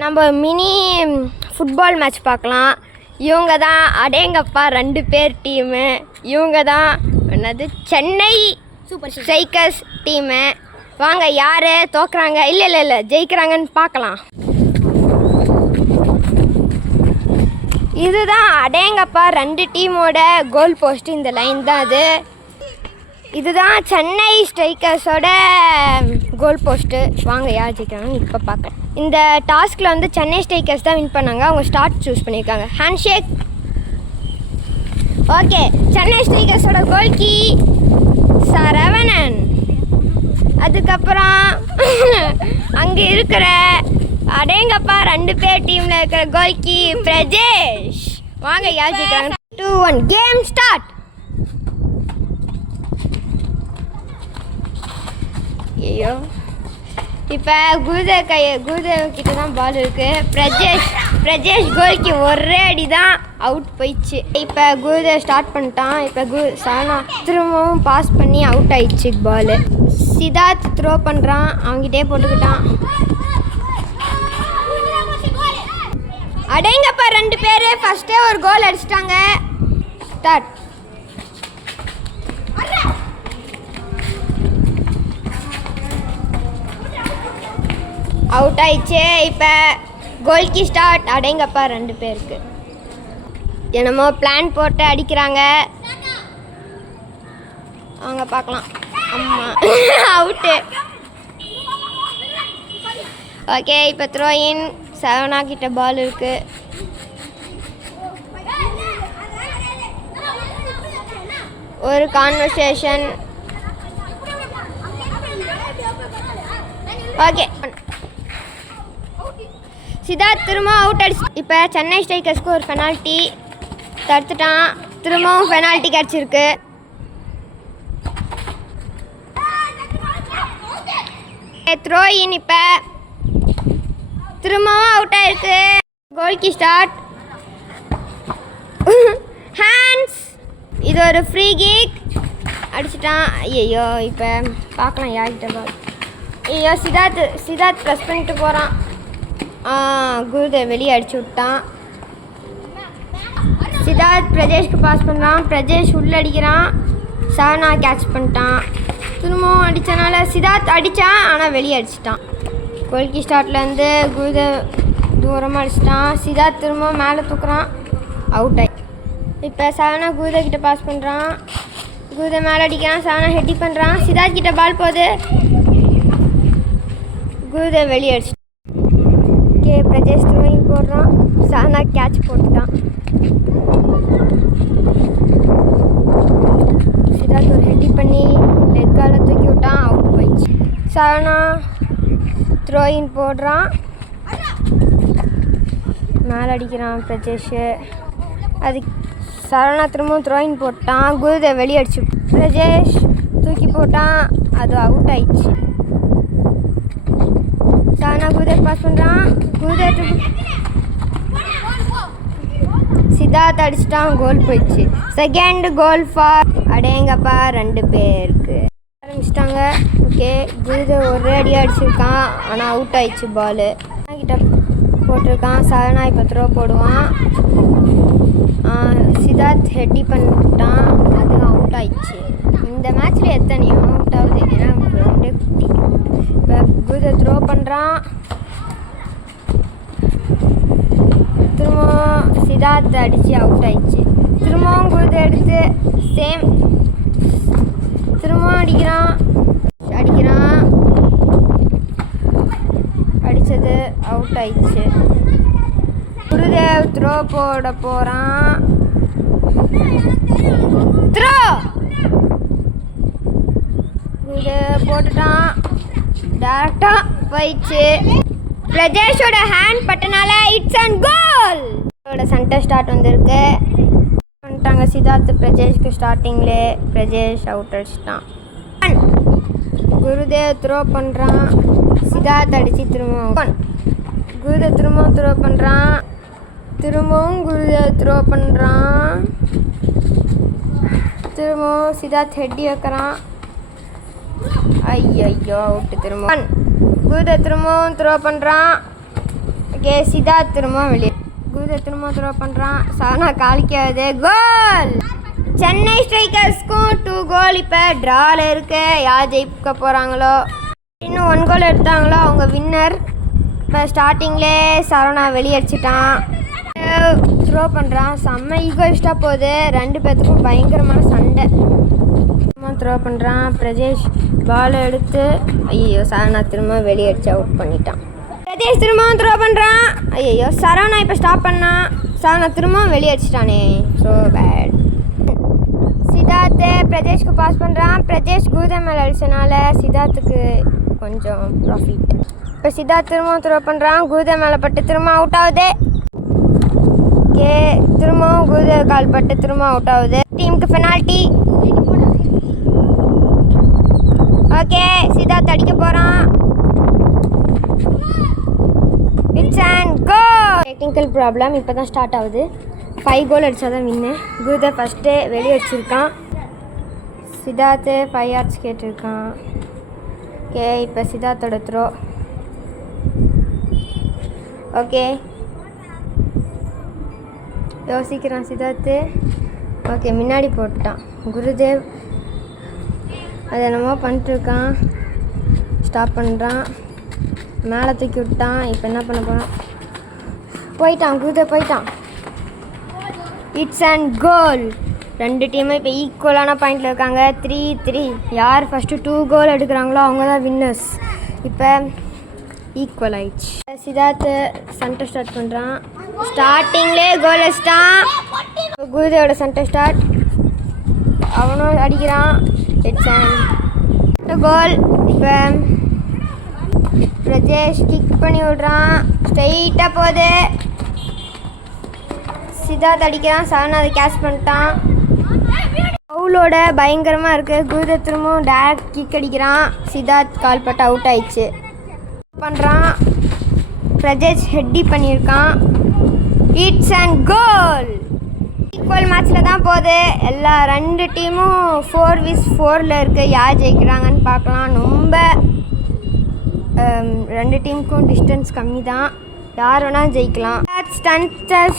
நம்ம mini football match பார்க்கலாம். இவங்க தான் அடேங்கப்பா 2 பேர் டீமு. இவங்க தான் என்னது சென்னை சூப்பர் ஸ்ட்ரைக்கர்ஸ் டீமு. வாங்க யார் தோக்குறாங்க இல்லை ஜெயிக்கிறாங்கன்னு பார்க்கலாம். இதுதான் அடேங்கப்பா 2 டீமோட கோல் போஸ்ட்டு. இந்த லைன் தான் அது. இதுதான் சென்னை ஸ்ட்ரைக்கர்ஸோட கோல் போஸ்ட்டு. வாங்க யார் ஜெயிக்கிறாங்கன்னு இப்போ பார்க்கலாம். இந்த டாஸ்கில் வந்து சென்னை ஸ்ட்ரைக்கர்ஸ் தான் வின் பண்ணாங்க. அவங்க ஸ்டார்ட் சூஸ் பண்ணியிருக்காங்க. Hand shake. ஓகே, சென்னை ஸ்ட்ரைக்கர்ஸோட கோல்கி சரவணன். அதுக்கப்புறம் அங்கே இருக்கிற அடேங்கப்பா 2 பேர் டீமில் இருக்கிற கோல்கி பிரஜேஷ். வாங்க யார் ஜெயிக்கிறாங்க. 2-1 கேம் ஸ்டார்ட். ஐயோ, இப்போ குருதேவ் கிட்ட தான் பால் இருக்குது. பிரஜேஷ் கோல்க்கு ஒரே அடி தான் அவுட் போயிடுச்சு. இப்போ குருதேவ் ஸ்டார்ட் பண்ணிட்டான். இப்போ சானா திரும்பவும் பாஸ் பண்ணி அவுட் ஆயிடுச்சு பால். சித்தார்த் த்ரோ பண்ணுறான். அவங்ககிட்டே போட்டுக்கிட்டான். அடேங்கப்பா 2 பேர் ஃபஸ்ட்டே ஒரு கோல் அடிச்சிட்டாங்க. ஸ்டார்ட். அவுட் ஆயிடுச்சு. இப்போ கோல்கி ஸ்டார்ட். அடேங்கப்பா 2 பேருக்கு என்னமோ பிளான் போட்டு அடிக்கிறாங்க. அவங்க பார்க்கலாம். ஆமாம், அவுட்டு. ஓகே, இப்போ த்ரோயின். சரவணா கிட்ட பால் இருக்கு. ஒரு கான்வர்சேஷன். ஓகே, சித்தார்த் திரும்ப அவுட் அடிச்சு. இப்போ சென்னை ஸ்ட்ரைக்கர்ஸ்க்கு ஒரு பெனால்ட்டி தடுத்துட்டான். திரும்பவும் பெனால்ட்டி கிடச்சிருக்கு. த்ரோயின். இப்போ திரும்பவும் அவுட் ஆயிருக்கு. கோல்கி ஸ்டார்ட். ஹேண்ட்ஸ். இது ஒரு ஃப்ரீ கிக். அடிச்சிட்டான். ஐயோ, இப்போ பார்க்கலாம் யார்கிட்ட பால். ஐயோ, சித்தார்த் ப்ரெஸ் பண்ணிட்டு போகிறான். குருதேவ் வெளியே அடிச்சு விட்டான். சித்தார்த் பிரஜேஷ்க்கு பாஸ் பண்ணுறான். பிரஜேஷ் உள்ளே அடிக்கிறான். சானா கேட்ச் பண்ணிட்டான். திரும்பவும் அடித்தனால சித்தார்த் அடித்தான், ஆனால் வெளியே அடிச்சிட்டான். கோல்கி ஸ்டார்ட்லேருந்து குருதேவ் தூரமாக அடிச்சிட்டான். சித்தார்த் திரும்பவும் மேலே தூக்குறான். அவுட் ஆகி. இப்போ சானா குருதேவ் கிட்ட பாஸ் பண்ணுறான். குருதேவ் மேலே அடிக்கிறான். சானா ஹெட்டி பண்ணுறான். சித்தார்த் கிட்ட பால் போகுது. குருதேவ் வெளியே அடிச்சு. ஓகே, பிரஜேஷ் த்ரோயிங் போடுறான். சானா கேட்ச் போட்டுட்டான். சித்தார்த் ஒரு ஹெட்டி பண்ணி லெக்கால தூக்கி விட்டான். அவுட் போயிடுச்சு. சானா த்ரோயிங் போடுறான். மேலே அடிக்கிறான் பிரஜேஷ். அது சரவணா திரும்பவும் த்ரோயிங் போட்டான். குருதேவ் வெளியே அடிச்சு. பிரஜேஷ் தூக்கி போட்டான். அது அவுட் ஆயிடுச்சு. சானா குருதேவ் பாஸ் பண்ணுறான். குருதேவ் சித்தார்த் அடிச்சிட்டான். கோல் போயிடுச்சு. செகண்ட் கோல் ஃபார் அடேங்கப்பா 2 பேருக்கு. ஆரம்பிச்சிட்டாங்க. ஓகே, குருதேவ் ஒரே அடியாக அடிச்சிருக்கான், ஆனால் அவுட் ஆயிடுச்சு பால். கிட்ட போட்டிருக்கான். சரணா இப்போ த்ரோ போடுவான். சித்தார்த் ஹெட்டி பண்ணிட்டான். அதுவும் அவுட் ஆயிடுச்சு. இந்த மேட்ச்சில் எத்தனையோ அவுட் ஆகுது, ஏன்னா கிரவுண்டே குட்டி. இப்போ குருதேவ் த்ரோ பண்ணுறான். திரும்பவும் சித்தார்த் அடித்து அவுட் ஆயிடுச்சு. திரும்பவும் குருதேவ் எடுத்து சேம் திரும்பவும் அடிக்கிறான். அடித்தது அவுட் ஆயிடுச்சு. குருதேவ் த்ரோ போட போகிறான். த்ரோ குருதேவ் போட்டுட்டான். டேரக்டாக போயிடுச்சு. பிரஜேஷோட ஹேண்ட் பட்டனால it's and goal. Centre start வந்திருக்கு. பண்ணிட்டாங்க சித்தார்த் பிரஜேஷ்க்கு. ஸ்டார்டிங்லே பிரஜேஷ் அவுட் அடிச்சிட்டான். குருதேவ் த்ரோ பண்ணுறான். சித்தார்த் அடித்து திரும்பவும் குருதேவ் திரும்பவும் த்ரோ பண்ணுறான். திரும்பவும் குருதேவ் த்ரோ பண்ணுறான். திரும்பவும் சித்தார்த் ஹெட்டி வைக்கிறான். ஐயோ அவுட்டு. திரும்ப குருதேவ் திரும்பவும் த்ரோ பண்ணுறான். ஓகே சித்தார்த் திரும்ப வெளியே. குருதை திரும்ப த்ரோ பண்ணுறான். சரணா காலிக்காது. கோல்! சென்னை ஸ்ட்ரைக்கர்ஸ்க்கும் 2 கோல் இப்போ ட்ராவில் இருக்கு. யார் ஜெயிக்க போகிறாங்களோ, இன்னும் 1 கோல் எடுத்தாங்களோ அவங்க வின்னர். இப்போ ஸ்டார்டிங்லே சரணா வெளியடிச்சிட்டான். த்ரோ பண்ணுறான். செம்ம ஈகோயிஸ்டாக போகுது. 2 பேர்த்துக்கும் பயங்கரமான சண்டை. த்ரோ பண்ணுறான். பிரஜேஷ் பால் எடுத்து ஐயோ சரணா திரும்ப வெளியடிச்சு அவுட் பண்ணிட்டான். பிரஜேஷ் திரும்பவும் த்ரோ பண்ணுறான். ஐயோ சரணா இப்போ ஸ்டாப் பண்ணான். சரணா திரும்பவும் வெளியடிச்சிட்டானே. So bad. சித்தார்த்து பிரஜேஷ்க்கு பாஸ் பண்ணுறான். பிரஜேஷ் குருதை மேலே அடிச்சனால சித்தார்த்துக்கு கொஞ்சம் ப்ராஃபிட். இப்போ சித்தார்த் திரும்பவும் த்ரோ பண்ணுறான். குருதை மேலே பட்டு திரும்ப அவுட் ஆகுது. ஓகே திரும்பவும் குருதை கால் பட்டு திரும்ப அவுட் ஆகுது. டீமுக்கு பெனால்ட்டி. ஓகே சித்தார்த் அடிக்க போகிறான். It's and goal. Technical problem இப்போ தான் ஸ்டார்ட் ஆகுது. 5 கோல் அடித்தா தான் வின்னு. குருதை ஃபஸ்ட்டு வெளியே வச்சுருக்கான். சித்தார்த்து 5 யார்ட்ஸ் கேட்டிருக்கான். ஓகே இப்போ சித்தார்த்தோட த்ரோ. ஓகே யோசிக்கிறான் சித்தார்த்து. ஓகே முன்னாடி போட்டுட்டான். குருதேவ் அது என்னமோ பண்ணிட்டுருக்கான். ஸ்டாப் பண்ணுறான். மேலே தூக்கி விட்டான். இப்போ என்ன பண்ண போகிறான்? போயிட்டான். குருதேவ் போயிட்டான். இட்ஸ் அண்ட் கோல். 2 டீமும் இப்போ ஈக்குவலான பாயிண்டில் இருக்காங்க. 3-3. யார் ஃபஸ்ட்டு 2 கோல் எடுக்கிறாங்களோ அவங்க தான் வின்னர்ஸ். இப்போ ஈக்குவல் ஆயிடுச்சு. சித்தார்த்து சென்டர் ஸ்டார்ட் பண்ணுறான். ஸ்டார்டிங்லேயே கோல் அடிச்சிட்டான். குருதேவோட சென்டர் ஸ்டார்ட். அவனும் அடிக்கிறான். இட்ஸ் அண்ட் கோல். இப்போ பிரஜேஷ் கிக் பண்ணி விடுறான். ஸ்ட்ரெயிட்டாக போகுது. சித்தார்த் அடிக்கிறான். சரணா அதை கேட்ச் பண்ணிட்டான். பவுலோட பயங்கரமாக இருக்குது. குருதை திரும்பவும் டேரக்ட் கிக் அடிக்கிறான். சித்தார்த் கால் பட்டு அவுட் ஆயிடுச்சு. பண்ணுறான். பிரஜேஷ் ஹெட்டி பண்ணியிருக்கான். It's and goal. ஈக்குவல் மேட்ச்சில் தான் போகுது. எல்லா 2 டீமும் 4-4 இருக்குது. யார் ஜெயிக்கிறாங்கன்னு பார்க்கலாம். ரொம்ப 2 டீமுக்கும் டிஸ்டன்ஸ் கம்மி தான். யார் வேணாலும் ஜெயிக்கலாம்.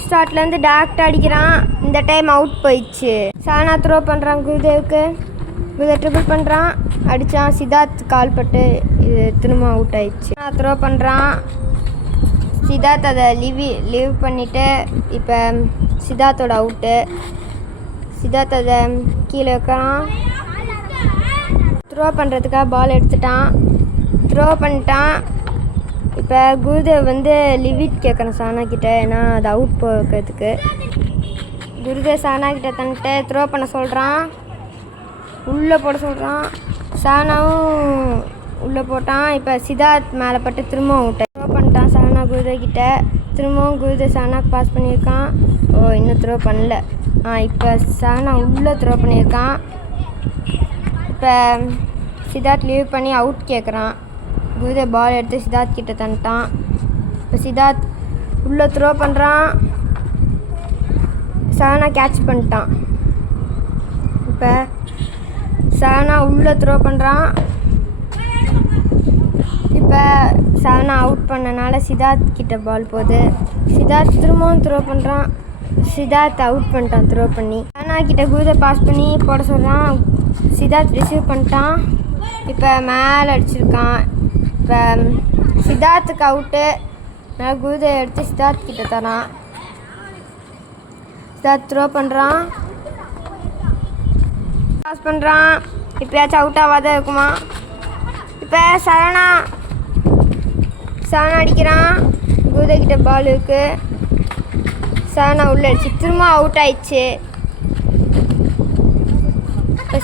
ஸ்டார்ட்லேருந்து டேரக்ட் அடிக்கிறான். இந்த டைம் அவுட் போயிடுச்சு. சரணா த்ரோ பண்ணுறான். குருதேவுக்கு. குருதேவ் ட்ரிபிள் பண்ணுறான். அடித்தான். சித்தார்த் கால் பட்டு இது திரும்ப அவுட் ஆயிடுச்சு. த்ரோ பண்ணுறான். சித்தார்த் அதை லீவ் பண்ணிவிட்டு இப்போ சித்தார்த்தோட அவுட்டு. சித்தார்த் அதை கீழே வைக்கிறான். த்ரோ பண்ணுறதுக்காக பால் எடுத்துட்டான். த்ரோ பண்ணிட்டான். இப்போ குருதேவ் வந்து லிவிட் கேட்குறான் சரணா கிட்டே. ஏன்னா அது அவுட் போகிறதுக்கு. குருதேவ் சரணா கிட்டே தன்னிட்டு த்ரோ பண்ண சொல்கிறான். உள்ளே போட சொல்கிறான். சரணாவும் உள்ளே போட்டான். இப்போ சித்தார்த் மேலே பட்டு திரும்பவும் அவுட். த்ரோ பண்ணிட்டான் சரணா குருதேவ் கிட்டே. திரும்பவும் குருதேவ் சரணாக்கு பாஸ் பண்ணியிருக்கான். ஓ இன்னும் த்ரோ பண்ணல. இப்போ சரணா உள்ளே த்ரோ பண்ணியிருக்கான். இப்போ சித்தார்த் லீவ் பண்ணி அவுட் கேட்குறான். குருதேவ் பால் எடுத்து சித்தார்த் கிட்ட தந்துட்டான். இப்போ சித்தார்த் உள்ளே த்ரோ பண்ணுறான். சரணா கேட்ச் பண்ணிட்டான். இப்போ சரணா உள்ளே த்ரோ பண்ணுறான். இப்போ சரணா அவுட் பண்ணனால சித்தார்த் கிட்ட பால் போகுது. சித்தார்த் திரும்பவும் த்ரோ பண்ணுறான். சித்தார்த் அவுட் பண்ணிட்டான் த்ரோ பண்ணி. சரணா கிட்ட குருதேவ் பாஸ் பண்ணி போட சொல்கிறான். சித்தார்த் ரிசீவ் பண்ணிட்டான். இப்போ மேலே அடிச்சிருக்கான். இப்போ சித்தார்த்துக்கு அவுட்டு. மேலே குருதேவ் எடுத்து சித்தார்த் கிட்ட தரான். சித்தார்த் த்ரோ பண்ணுறான். பாஸ் பண்ணுறான். இப்போயாச்சும் அவுட் ஆகாத இருக்குமா? இப்போ சரணா அடிக்கிறான். குருதேவ் கிட்ட பால் இருக்குது. சரணா உள்ளே அடிச்சு திரும்ப அவுட் ஆயிடுச்சு. இப்போ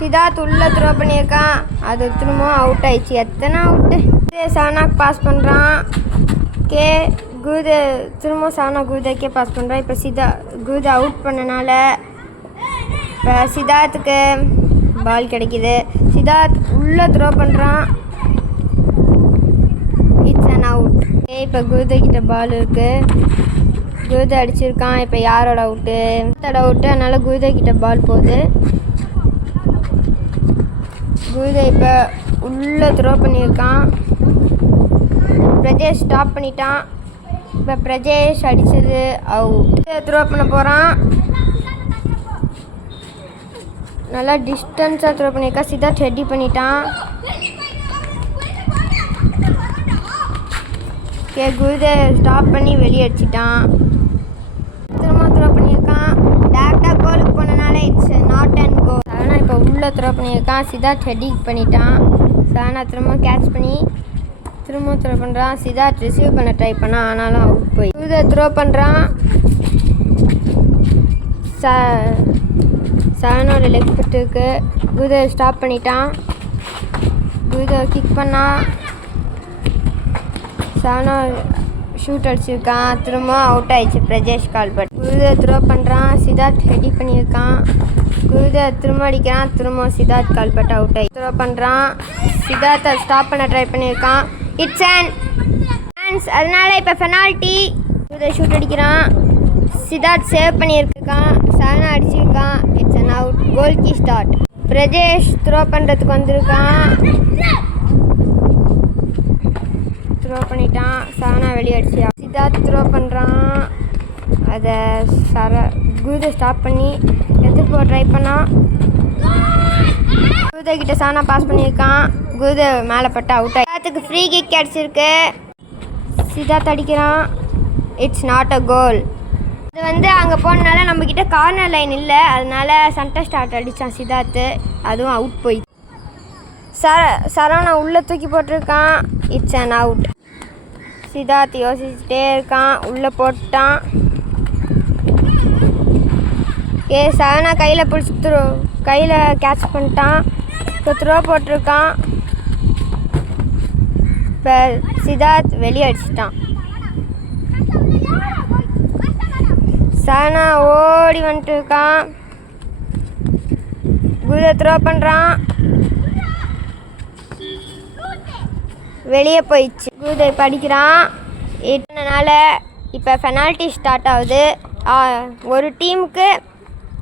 சித்தார்த் உள்ளே த்ரோ பண்ணியிருக்கான். அது திரும்பவும் அவுட் ஆயிடுச்சு. எத்தனை அவுட்டு? சரணாக்கு பாஸ் பண்ணுறான். ஓகே குருதேவ் திரும்பவும் சரணா குருதேவ்க்கே பாஸ் பண்ணுறான். இப்போ குருதேவ் அவுட் பண்ணனால இப்போ சித்தார்த்துக்கு பால் கிடைக்கிது. சித்தார்த் உள்ளே த்ரோ பண்ணுறான். It's and out. இப்போ குருதேவ் கிட்ட பால் இருக்குது. குருதேவ் அடிச்சிருக்கான். இப்போ யாரோட அவுட்டு? அவுட்டு. அதனால் குருதேவ் கிட்ட பால் போகுது. குருதேவ் இப்போ உள்ளே த்ரோ பண்ணியிருக்கான். பிரஜேஷ் ஸ்டாப் பண்ணிட்டான். இப்போ பிரஜேஷ் அடித்தது அவுட். த்ரோ பண்ண போகிறான். நல்லா டிஸ்டன்ஸாக த்ரோ பண்ணியிருக்கா. சித்தார்த் ஹெட்டி பண்ணிட்டான். ஓகே, குருதேவ் ஸ்டாப் பண்ணி வெளியே அடிச்சிட்டான். திரும்ப த்ரோ பண்ணியிருக்கான். டேரெக்டாக கோலுக்கு போனனால இட்ஸ் நாட் அண்ட் கோல். சரணா இப்போ உள்ளே த்ரோ பண்ணியிருக்கான். சித்தார்த் ஹெட்டிங் பண்ணிட்டான். சரணா திரும்ப கேட்ச் பண்ணி திரும்ப த்ரோ பண்ணுறான். சித்தார்த் ரிசீவ் பண்ண ட்ரை பண்ணான், ஆனாலும் அவுட் போய். குருதேவ் த்ரோ பண்ணுறான். சரணோட லெக் ஃபுட் இருக்கு. குருதேவ் ஸ்டாப் பண்ணிட்டான். குருதேவ் கிக் பண்ணான். சரணோ ஷூட் அடிச்சிருக்கான். திரும்ப அவுட் ஆயிடுச்சு. பிரஜேஷ் கால்பட். குருதேவ் த்ரோ பண்ணுறான். சித்தார்த் ஹெட்டி பண்ணியிருக்கான். குருதேவ் திரும்ப அடிக்கிறான். திரும்ப சித்தார்த் கால்பட் அவுட் ஆகி த்ரோ பண்ணுறான். சித்தார்த்தை ஸ்டாப் பண்ண ட்ரை பண்ணியிருக்கான். இட்ஸ் அண்ட் சான்ஸ், அதனால இப்போ பெனால்ட்டி. குருதேவ் ஷூட் அடிக்கிறான். சித்தார்த் சேவ் பண்ணியிருக்கான். சரணா அடிச்சிருக்கான். It's and out. கோல் கீ ஸ்டார்ட். பிரஜேஷ் த்ரோ பண்ணுறதுக்கு வந்திருக்கான். த்ரோ பண்ணிட்டான். சரணா வெளியே அடிச்சியா. சித்தார்த் த்ரோ பண்ணுறான். அதை குருதேவ் ஸ்டாப் பண்ணி எடுத்து போக ட்ரை பண்ணான். குருதேவ் கிட்ட சரணா பாஸ் பண்ணியிருக்கான். குருதேவ் மேலே பட்டு அவுட் ஆகி சித்தார்த்துக்கு ஃப்ரீ கிக் கிடச்சிருக்கு. சித்தார்த் அடிக்கிறான். இட்ஸ் நாட் அ கோல். இது அங்கே போனனால நம்மக்கிட்ட கார்னர் லைன் இல்லை, அதனால சென்டர் ஸ்டார்ட் அடித்தான் சித்தார்த்து. அதுவும் அவுட் போய். சரவணா உள்ளே தூக்கி போட்டிருக்கான். It's and out. சித்தார்த் யோசிச்சுட்டே இருக்கான். உள்ளே போட்டான். சரவணா கையில் பிடிச்சி கையில் கேட்ச் பண்ணிட்டான். இப்போ த்ரோ போட்டிருக்கான். இப்போ சித்தார்த் வெளியே அடிச்சிட்டான். சரணா ஓடி வந்துட்டு இருக்கான். குருதேவ் த்ரோ பண்ணுறான். வெளியே போயிடுச்சு. குருதேவ் படிக்கிறான். எட்டுனால இப்போ பெனால்ட்டி ஸ்டார்ட் ஆகுது. ஒரு டீமுக்கு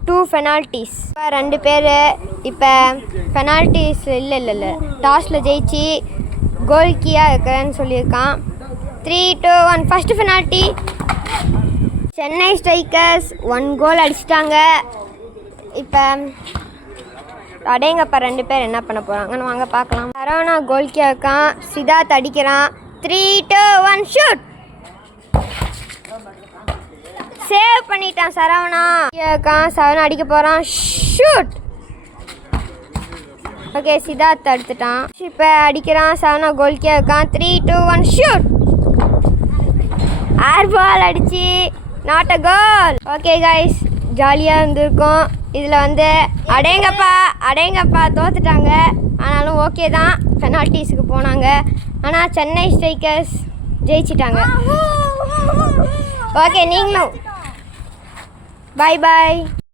2 பெனால்ட்டிஸ். இப்போ 2 பேர் இப்போ பெனால்ட்டிஸ் இல்லை டாஸில் ஜெயிச்சு கோல் கீயாக இருக்கிறேன்னு சொல்லியிருக்கான். 3, 2, 1 ஃபஸ்ட்டு பெனால்ட்டி. சென்னை ஸ்ட்ரைக்கர்ஸ் 1 கோல் அடிச்சிட்டாங்க. இப்போ அடேங்கப்பா 2 பேர் என்ன பண்ண போகிறாங்கன்னு வாங்க பார்க்கலாம். சரவணா கோல்கியா இருக்கான். சித்தார்த் அடிக்கிறான். 3, 2, 1 ஷூட். சேவ் பண்ணிட்டான் சரவணா. இருக்கான். சரவணா அடிக்க போகிறான். ஷூட். ஓகே, சித்தார்த் எடுத்துட்டான். இப்போ அடிக்கிறான். சரவணா கோல்கியா இருக்கான். 3, 2, 1 ஷூட். ஏர் பால் அடிச்சு not a goal. Okay guys, ஜாலியாக இருந்திருக்கும். இதில் அடேங்கப்பா தோத்துட்டாங்க. ஆனாலும் ஓகே தான், பெனால்ட்டிஸுக்கு போனாங்க. ஆனால் சென்னை ஸ்ட்ரைக்கர்ஸ் ஜெயிச்சிட்டாங்க. ஓகே, நீங்களும் பாய்.